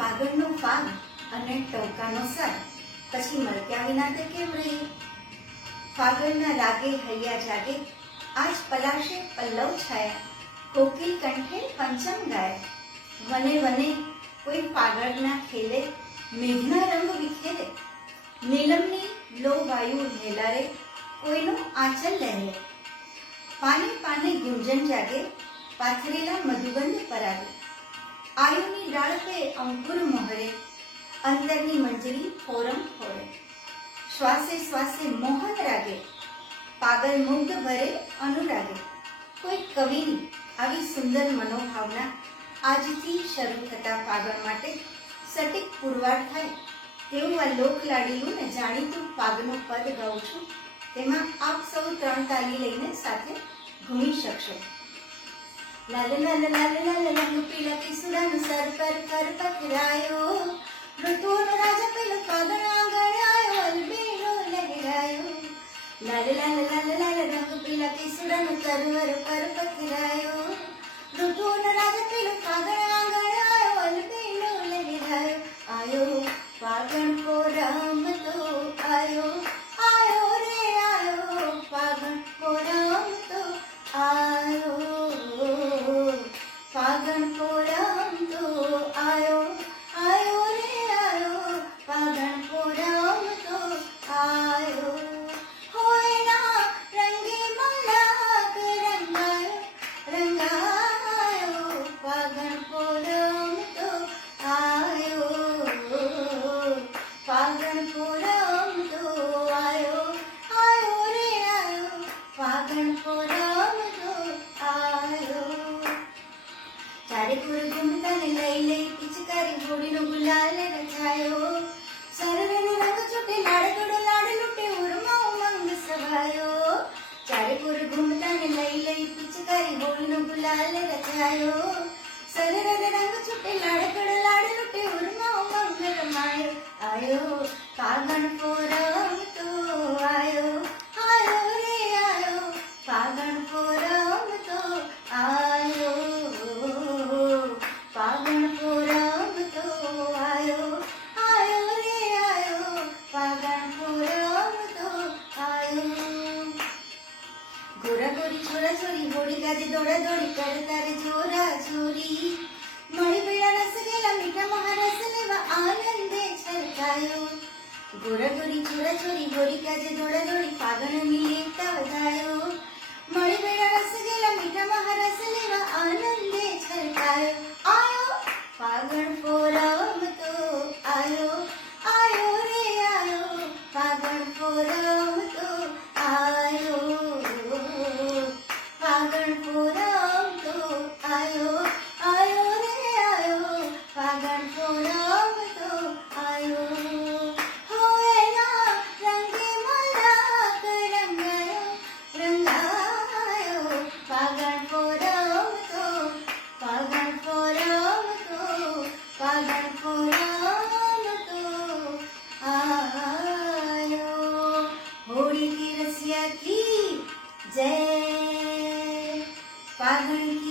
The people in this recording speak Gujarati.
ફાગણનો ફાગ અને ટવકાનો સાગ, પછી મળ્યા વિના તે કેમ રહી? ફાગણના રાગે હૈયા જાગે, આજ પલાશે પલ્લવ છાયા, કોકિલ કંઠે પંચમ ગાય. વને વને કોઈ પાગળના ખેલે, મેઘના રંગ વિખેરે, નીલમની લો વાયુ હેલારે, કોઈનો આંચલ લહેરે. પાને પાને ગુંજન જાગે, પાથરેલા મધુગંધ પરાગે, આયુની ડાળ પે અંકુર મોહરે, અંતરની મંજરી ફોરમ ફોરે. શ્વાસે શ્વાસે મોહન રાગે, પાગલ મુગ્ધ ભરે અનુરાગે. કોઈ કવિની આવી સુંદર મનોભાવના આજથી શરૂ થતા ફાગણ માટે સટીક પુરવાર થાય તેવું આ લોકલાડીલું ને જાણીતું ફાગનું પદ ગાઉં છું. તેમાં આપ સૌ 3 તાલી લઈને સાથે ઘૂમી શકશો. લાલ લાલ લાલ લાલ રંગ પીલા કિશોરાનો સર પર કર પથરાયો, ઋતુનો રાજા પેલો ફાગણ આંગણ આયો, અલબેલો લહેરાયો. લાલ લાલ લાલ લાલ રંગ પીલા કિશોરાનો સરવર પર પથરાયો, ઋતુનો રાજા પેલો ફાગણ આંગણ આયો, અલબેલો લહેરાયો. આયો ફાગણ કો રમતો આયો, આયો રે આયો ફાગણ કો રમતો આયો, ફાગણ કો રમતો આયો, આયો રે આયો ફાગણ કો રમતો આયો. હોયના રંગે મલાક રંગાયો, રંગાયો ફાગણ કો રમતો આયો, ફાગણ કો રમતો આયો, આયો રે આયો ફાગણ કો રમતો આયો. ચારે કોર ઘૂમતાને લઈ લઈ પિચકારી હોળીનો ગુલાલ રચાયો, સરરનો રંગ છૂટે લાડ ગળો લાડ લૂટે ઉરમાં ઉમંગ સવાયો. ચારે કોર ઘૂમતાને લઈ લઈ પિચકારી હોળીનો ગુલાલ રચાયો, સરરનો રંગ છૂટે લાડ ગળો લાડ લૂટે ઉરમાં ઉમંગ રમાયો. આયો ફાગણ કો રમતો આયો, આયો રે આયો ફાગણ કો રમતો આયો, ફાગણ કો રમતો આયો, આયો રે આયો ફાગણ કો રમતો આયો. ગોરા ગોરી છોરા છોરી હોળી ગાજે દોડા દોડી કરતા રે જોરા જોરી, મળી બેડા રસ ગેલા મીઠા મહારસ લેવા આનંદે છલકાયો. ગોરા ગોરી છોરા છોરી હોળી ગાજે દોડા દોડી ફાગણની લેતા વધાયો, મળી બેડા રસ ગેલા મીઠા મહારસ લેવા આનંદે છલકાયો. આયો ફાગણ કો રમતો આયો, આયો રે આયો ફાગણ કો રમતો આયો, ફાગણ કો રમતો આયો, આયો રે આયો ફાગણ કો રમતો આયો. હોયના રંગે મલાક રંગાયો, રંગાયો ફાગણ કો રમતો, ફાગણ કો રમતો, ફાગણ કો રમતો આયો. હોળી की रसिया की जय, फागुन की